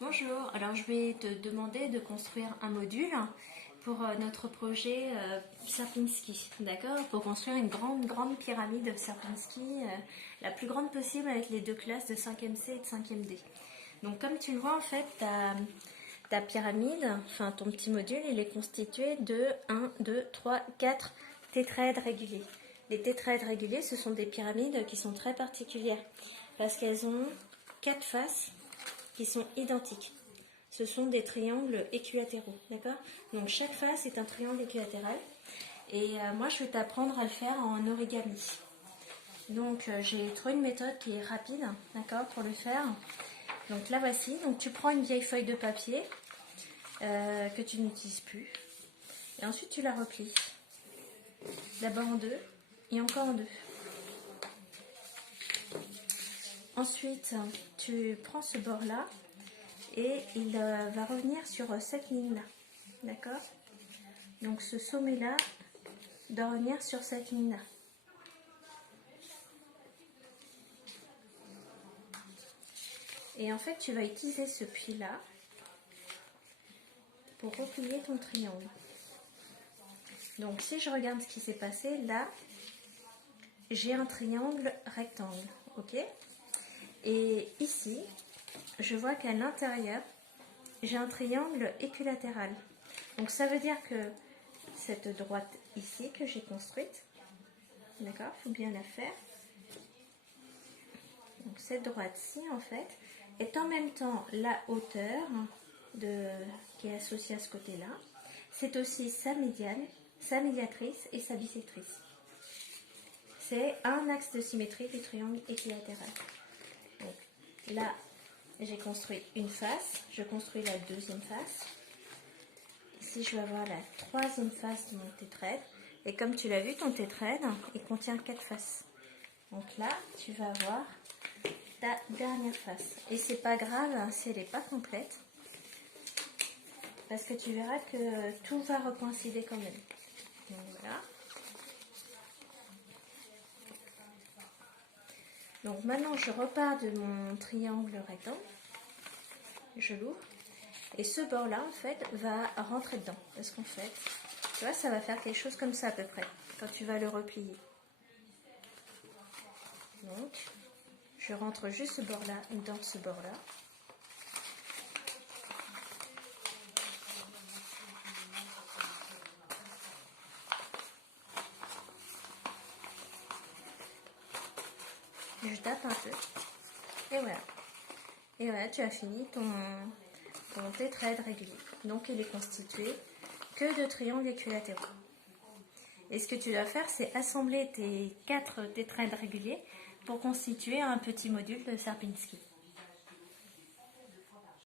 Bonjour, alors je vais te demander de construire un module pour notre projet Sierpinski, d'accord? Pour construire une grande pyramide Sierpinski, la plus grande possible avec les deux classes de 5e C et de 5e D. Donc comme tu le vois en fait, ta pyramide, enfin ton petit module, il est constitué de 1, 2, 3, 4 tétraèdres réguliers. Les tétraèdres réguliers, ce sont des pyramides qui sont très particulières parce qu'elles ont 4 faces qui sont identiques. Ce sont des triangles équilatéraux, d'accord? Donc chaque face est un triangle équilatéral. Et moi, je vais t'apprendre à le faire en origami. Donc j'ai trouvé une méthode qui est rapide, d'accord, pour le faire. Donc la voici. Donc tu prends une vieille feuille de papier que tu n'utilises plus. Et ensuite tu la replies. D'abord en deux et encore en deux. Ensuite, tu prends ce bord-là et il va revenir sur cette ligne-là. D'accord? Donc ce sommet-là doit revenir sur cette ligne-là. Et en fait, tu vas utiliser ce puits-là pour replier ton triangle. Donc si je regarde ce qui s'est passé, là, j'ai un triangle rectangle, ok? Et ici, je vois qu'à l'intérieur, j'ai un triangle équilatéral. Donc ça veut dire que cette droite ici que j'ai construite, d'accord, il faut bien la faire. Donc cette droite-ci, en fait, est en même temps la hauteur qui est associée à ce côté-là. C'est aussi sa médiane, sa médiatrice et sa bissectrice. C'est un axe de symétrie du triangle équilatéral. Donc là, j'ai construit une face, je construis la deuxième face. Ici, je vais avoir la troisième face de mon tétraèdre. Et comme tu l'as vu, ton tétraèdre, il contient 4 faces. Donc là, tu vas avoir ta dernière face. Et c'est pas grave hein, si elle n'est pas complète. Parce que tu verras que tout va recoïncider quand même. Donc voilà. Donc maintenant, je repars de mon triangle rectangle. Je l'ouvre. Et ce bord-là, en fait, va rentrer dedans. Parce qu'en fait, tu vois, ça va faire quelque chose comme ça à peu près, quand tu vas le replier. Donc, je rentre juste ce bord-là dans ce bord-là. Je tape un peu. Et voilà. Et voilà, tu as fini ton tétraèdre régulier. Donc, il est constitué que de triangles équilatéraux. Et ce que tu dois faire, c'est assembler tes 4 tétraèdres réguliers pour constituer un petit module de Sierpinski.